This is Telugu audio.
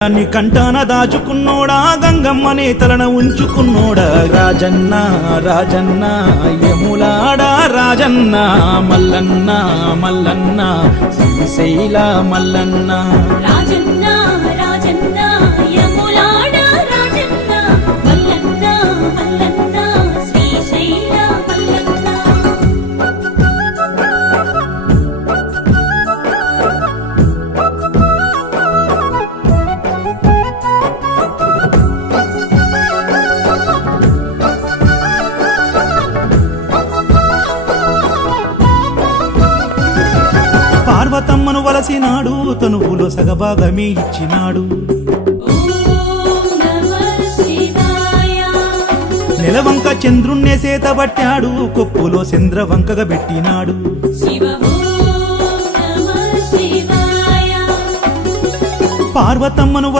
నీ కంటాన దాచుకున్నోడా గంగమ్మనే తలన ఉంచుకున్నోడా రాజన్న రాజన్న యములాడ రాజన్న మల్లన్న మల్లన్న శ్రీశైల మల్లన్న రాజన్న రాజన్న యములాడ రాజన్న మల్లన్న మల్లన్న శ్రీశైల మల్లన్న పార్వతమ్మను వలసినాడు తనువులో సగభాగమే ఇచ్చినాడు ఓం నమః శివాయ నెలవంక చంద్రుణ్ణే సేతబట్టాడు కొప్పులో చంద్రవంకగా పెట్టినాడు శివ ఓం నమః శివాయ పార్వతమ్మను